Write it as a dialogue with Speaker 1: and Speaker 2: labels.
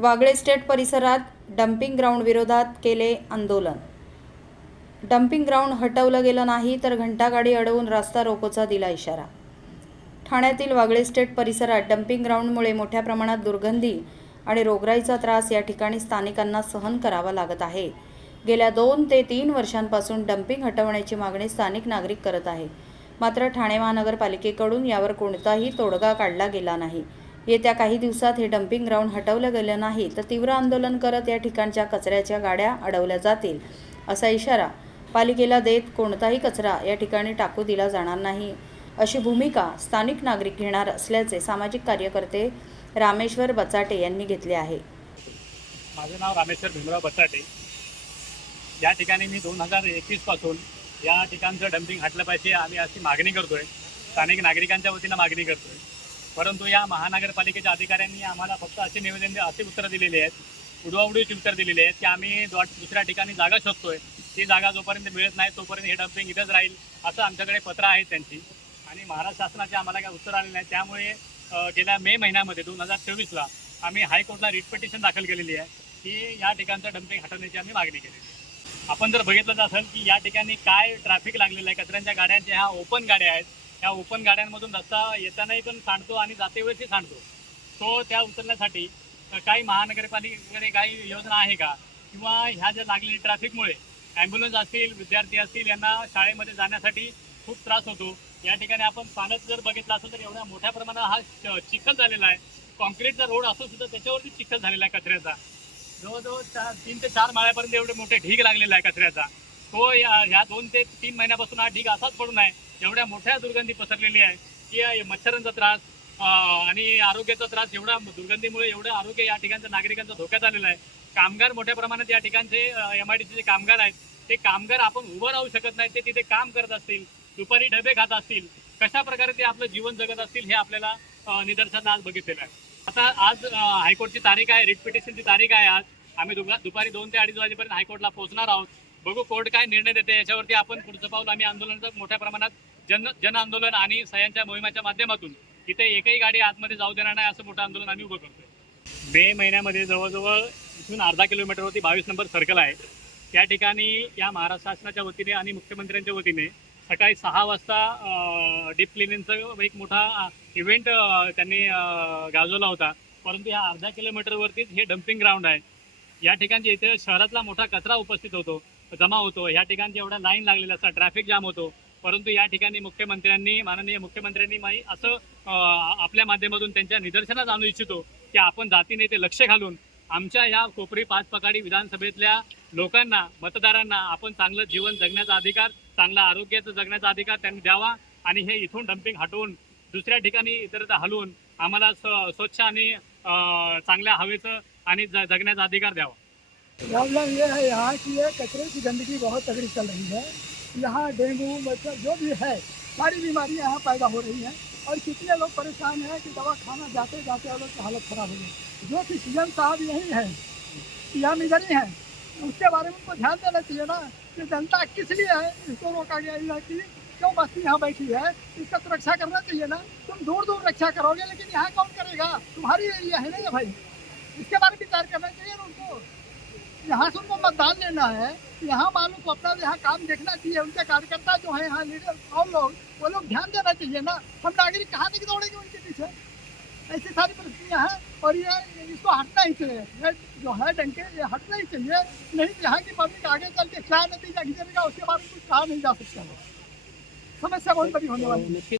Speaker 1: Wagle estate परिसरात dumping ground विरोधात केले आंदोलन. डम्पिंग ग्राउंड हटवलं गेलं नाही तर घंटागाडी अडवून रास्ता रोकोचा दिला इशारा. ठाण्यातील वागळे स्टेट परिसरात डम्पिंग ग्राउंडमुळे मोठ्या प्रमाणात दुर्गंधी आणि रोगराईचा त्रास या ठिकाणी स्थानिकांना सहन करावा लागत आहे. गेल्या दोन ते तीन वर्षांपासून डम्पिंग हटवण्याची मागणी स्थानिक नागरिक करत आहे. मात्र ठाणे महानगरपालिकेकडून यावर कोणताही तोडगा काढला गेला नाही. येत्या काही दिवसात हे डम्पिंग ग्राउंड हटवलं गेलं नाही तर तीव्र आंदोलन करत या ठिकाणच्या कचऱ्याच्या गाड्या अडवल्या जातील असा इशारा पालिकेला देत कोणताही कचरा या ठिकाणी टाकू दिला जाणार नाही. अशी भूमिका स्थानिक नागरिक घेणार असल्याचे सामाजिक कार्यकर्ते रामेश्वर बचाटे यांनी घेतले आहे.
Speaker 2: माझं नाव रामेश्वर भीमराव बचाटे. या ठिकाणी मी दोन हजार एकवीसपासून या ठिकाणचं डम्पिंग हटलं पाहिजे आम्ही अशी मागणी करतोय. स्थानिक नागरिकांच्या वतीनं मागणी करतोय. परंतु या महानगरपालिकेच्या अधिकाऱ्यांनी आम्हाला फक्त असे निवेदन असे उत्तरं दिलेली आहेत. उडवाउडीची उत्तर दिलेली आहेत की आम्ही दुसऱ्या ठिकाणी जागा शोधतोय. ती जागा जोपर्यंत मिळत नाही तोपर्यंत हे डम्पिंग इथंच राहील असं आमच्याकडे पत्र आहेत त्यांची. आणि महाराष्ट्र शासनाचे आम्हाला काय उत्तर आले नाही. त्यामुळे गेल्या मे महिन्यामध्ये दोन हजार चोवीसला आम्ही हायकोर्टला रिट पिटिशन दाखल केलेली आहे की या ठिकाणचं डम्पिंग हटवण्याची आम्ही मागणी केलेली आहे. आपण जर बघितलं असेल की या ठिकाणी काय ट्रॅफिक लागलेलं आहे कचऱ्यांच्या गाड्यांच्या ह्या ओपन गाड्या आहेत ह्या ओपन गाड्यांमधून रस्ता येतानाही पण सांडतो आणि जाते वेळेसही सांडतो. तो त्या उचलण्यासाठी काही महानगरपालिकेकडे काही योजना आहे का? किंवा ह्या ज्या लागलेली ट्रॅफिकमुळे ॲम्ब्युलन्स असतील विद्यार्थी असतील यांना शाळेमध्ये जाण्यासाठी खूप त्रास होतो. या ठिकाणी आपण पाण्यात जर बघितलं असेल तर एवढ्या मोठ्या प्रमाणात हा चिखल झालेला आहे. कॉन्क्रीटचा रोड असून सुद्धा त्याच्यावरती चिखल झालेला आहे कचऱ्याचा. जवळजवळ चार तीन ते चार माळ्यापर्यंत एवढे मोठे ढीग लागलेला आहे कचऱ्याचा. तो या ह्या दोन ते तीन महिन्यापासून हा ढीग असाच पडून आहे. एवढ्या मोठ्या दुर्गंधी पसरलेली आहे की मच्छरांचा त्रास आणि आरोग्याचा त्रास एवढा दुर्गंधीमुळे एवढं आरोग्य या ठिकाणच्या नागरिकांचा धोक्यात आलेला आहे. कामगार मोठ्या प्रमाणात या ठिकाणचे एम आय डी जे कामगार आहेत ते कामगार आपण उभं राहू शकत नाही ते तिथे काम करत असतील दुपारी डबे खात असतील कशा प्रकारे ते आपलं जीवन जगत असतील हे आपल्याला निदर्शनात आज बघितलेलं आहे. आता आज हायकोर्टची तारीख आहे रिट पिटिशनची तारीख आहे आज. आम्ही दुपारी दोन ते अडीच वाजेपर्यंत हायकोर्टला पोहोचणार आहोत. बघू कोर्ट काय निर्णय देते याच्यावरती आपण पुढचं पाऊल आम्ही आंदोलनाचं मोठ्या प्रमाणात जन जन आंदोलन आणि सह्यांच्या मोहिमेच्या माध्यमातून इथे एकही गाडी आतमध्ये जाऊ देणार नाही असं मोठं आंदोलन आम्ही उभं करतोय. मे महिन्यामध्ये जवळजवळ इथून अर्धा किलोमीटरवरती बावीस नंबर सर्कल आहे. त्या ठिकाणी या महाराष्ट्र शासनाच्या वतीने आणि मुख्यमंत्र्यांच्या वतीने सकाळी सहा वाजता डीप क्लिनिंगचा एक मोठा इव्हेंट त्यांनी गाजवला होता. परंतु ह्या अर्धा किलोमीटरवरतीच हे डम्पिंग ग्राउंड आहे. या ठिकाणी इथे शहरातला मोठा कचरा उपस्थित होतो. जमा होतो. या ठिकाणी एवढा लाईन लागलेला असतात ट्रॅफिक जाम होतो. परंतु या ठिकाणी मुख्यमंत्र्यांनी माननीय मुख्यमंत्र्यांनी माही असं आपल्या माध्यमातून त्यांच्या निदर्शनात आणू इच्छितो की आपण जातीने ते लक्ष घालून आमच्या या कोपरी पाच पकाडी विधानसभेतल्या लोकांना मतदारांना आपण चांगलं जीवन जगण्याचा अधिकार चांगला आरोग्याचं जगण्याचा अधिकार त्यांनी द्यावा आणि हे इथून डम्पिंग हटवून दुसऱ्या ठिकाणी इतरत्र हलवून आम्हाला स्व- स्वच्छ आणि चांगल्या हवेचं आणि ज- जगण्याचा अधिकार द्यावा.
Speaker 3: प्रॉब्लम यह है यहाँ की, ये कचरे की गंदगी बहुत तगड़ी चल रही है। यहाँ डेंगू, मच्छर, जो भी है, सारी बीमारियाँ यहाँ पैदा हो रही हैं। और कितने लोग परेशान हैं कि दवा खाना जाते जाते लोग की हालत खराब हो गई। जो कि सीएम साहब यही है सीएम इधर ही हैं उसके बारे में उनको ध्यान देना चाहिए ना कि जनता किस लिए है, इसको रोका गया है कि क्यों बस्ती यहाँ बैठी है। इसका तो रक्षा करना चाहिए ना। तुम दूर दूर रक्षा करोगे, लेकिन यहाँ कौन करेगा? तुम्हारी एरिया है ना भाई। इसके बारे में विचार करना चाहिए। यहाँ से उनको मतदान लेना है यहाँ मालूम को अपना यहाँ काम देखना चाहिए, उनके कार्यकर्ता जो है, यहाँ लीडर, और लोग, वो लोग ध्यान देना चाहिए ना। हम नागरिक कहाँ तक दौड़ेंगे उनके पीछे? ऐसी सारी परिस्थितियाँ हैं, और ये, इसको हटना ही चाहिए। ये जो है डंके, ये हटना ही चाहिए। नहीं तो यहाँ की पब्लिक आगे चल के क्या नतीजा खींचेगा, उसके बारे में कुछ कहा नहीं जा सकता। समस्या बहुत बड़ी होने वाली है।